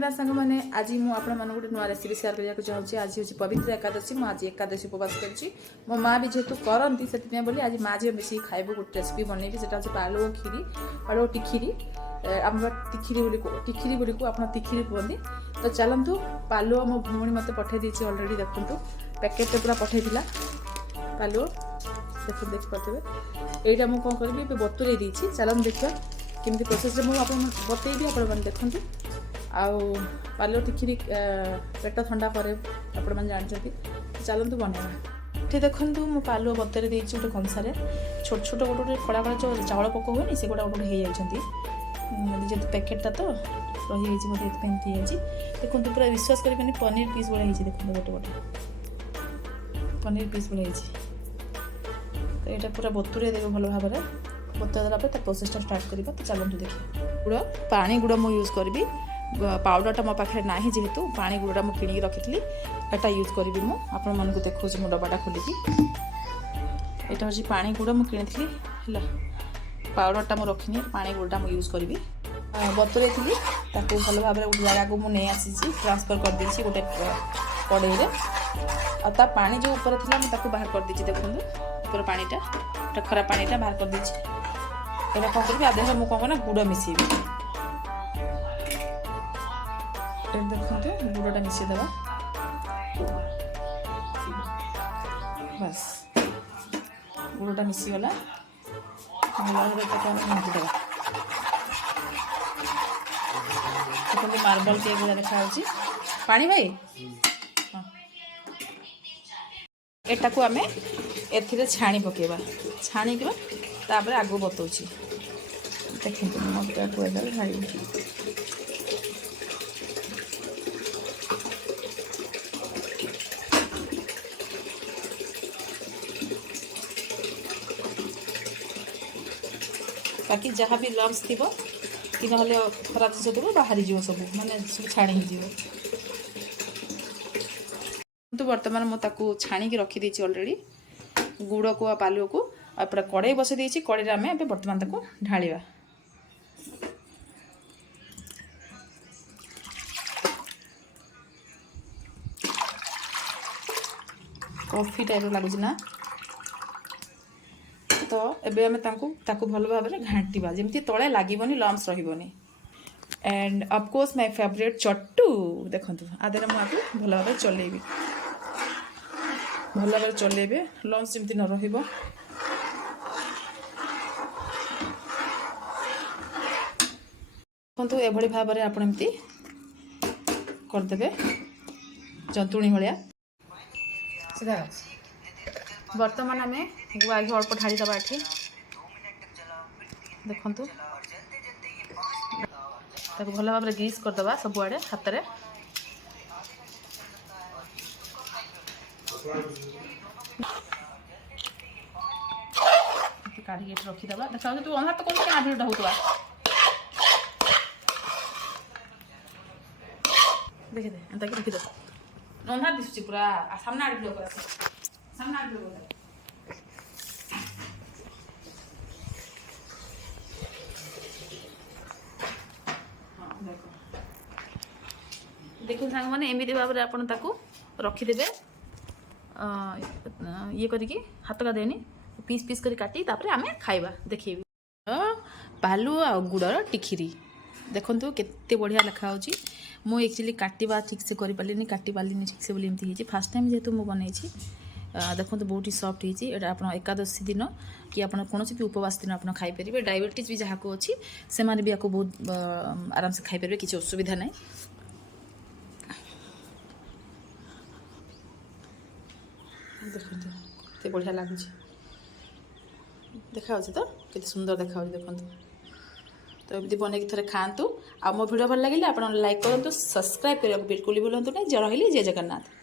जगन्नाथ सांग मैंने आज मुझे गोटे नुआ रेसिपी सेयार करने चाहूँगी। आज हूँ पवित्र एकादशी मुझे एकादशी उपवास कर मो माँ भी जेहतु करती से बोली आज माँ झील मिसिक खाइबू गोटे रेसिपी बनैबी से हूँ पालू खीरी पालू टिखिरी आम टिखिरी बोली को आप तिखिरी कहते। तो चलतु पालू मो भौणी मत पठे देती अलरेडी देखूँ पैकेट पूरा पठे पालू देखो देखिपे यहाँ मुझे कौन करी बतुरे देती। चलते देखिए केमी प्रोसेस मुझे बतईदी आपण देखते आउ पालू टिखिरी पेट ठंडा करे आपण मैंने जानते। चलतु बनवा ये देखूँ मु पालू बतरे देती गोटे कंसारे छोट छोट गोटे गोटे खड़ा खड़ा जो चाउल पक हुए से गोटा गोटे हो जाती जेहतु पैकेटा तो रही मत देखो पूरा विश्वास करें पनीर पीस भाई देखो गोटे गोटे पनीर पीस भाई तो यहाँ पूरा बतुरे देवे भल भाव में बतुरा देला प्रोसेसटा स्टार्ट करवा। तो चलते देखिए गुड़ पानी गुड़ मुझे यूज करी पाउडरटा मो पाखे ना जेहेतु पानी गुड़ा मुझे किणी रखी एटा यूज करी मुझे देखा मो डब्बाटा खोलिकी यहाँ हूँ पानी गुड़ा मुझे किणी है पाउडरटा मुझे रखनी पानी गुड़ा मुझे यूज करी बतुरे थी भल भाव में गोटे जगह को मुझे आसी ट्रांसफर कर देसी गोटे कड़े आ पानी जो ऊपर थी मुझे बाहर कर दी देखो ऊपर पानीटा खराब पानीटा बाहर कर दी। एटा कौन करी आधे मुझे कौन गुड़ मिसेबी देखते गुड़टा मिसेदेवा बस गुड़टा मिसीगला घाटीदेवा देखते मार्बल केक भाई देखा पानी भाई हाँ एटा को आम ए छाणी पकेबा छाणी तापर आगू बतौची देखते मटा को ढाड़ी बाकी जहाँ भी लम्स थी कि ना खराब जिस थोड़ा बाहरी जीव सब माने सब छाणी हो तो बर्तमान मुझे छाणी रखी देती अलरेडी गुड़ को पालू को पूरा कड़े बसई देती कड़े आम बर्तमान ताको ढालिया कॉफी टाइप लगुच ना। तो एबे आमे ताकू भल भाव में घाटिबा जेमती तले लागबनी लम्स रहिबनी end of course my favourite चट्टू देखंतु आदरे मु आपु भल भाव चलेबी भल भाव चलेबे लम्स जेमती न रहिबो। देखंतु एभली भाव में आपण एमती करदेबे जंतुणी भलिया सीधा बर्तमान आम गुआ घी अल्प ढाड़ी दबा ये देखु भल भाव में ग्रीस करदे सबुआड़े हाथ में काढ़ी रखीदे देखा तू अंधा तो कौन आधा होता देखिए एंता कि रखीदे अंधा दिशुची पूरा सामने आड़ सामने आड़ देखो सांग मैंने एमती भाव में आपड़ ताकू रखीदे ये करके हाथ का देनी पीस पीस कर काटी तापर आम खाइबा देखिए पालू आ गुड़र टिखिरी देखो केते बढ़िया लिखा मु एक्चुअली काटिबा ठीक से कर पारे काटी पारे ठीक से एमती फास्ट टाइम जेहतु मुझे बनई देखो बहुत ही सफ्ट होती आप एकादशी दिन कि आप कौन भी उपवास दिन आप खाईपर डायबिटीज भी जहाँ को अच्छी से माने भी आपको बहुत आराम से खाईपर किसी असुविधा ना। देखते बढ़िया लगुच देखा तो केते सुंदर देखा देखो तो एमती बनई थे खातु आ मो भिडियो भल लगे आप लाइक करूँ सब्सक्राइब करने बिल्कुल भी भूलु ना। रही जय जगन्नाथ।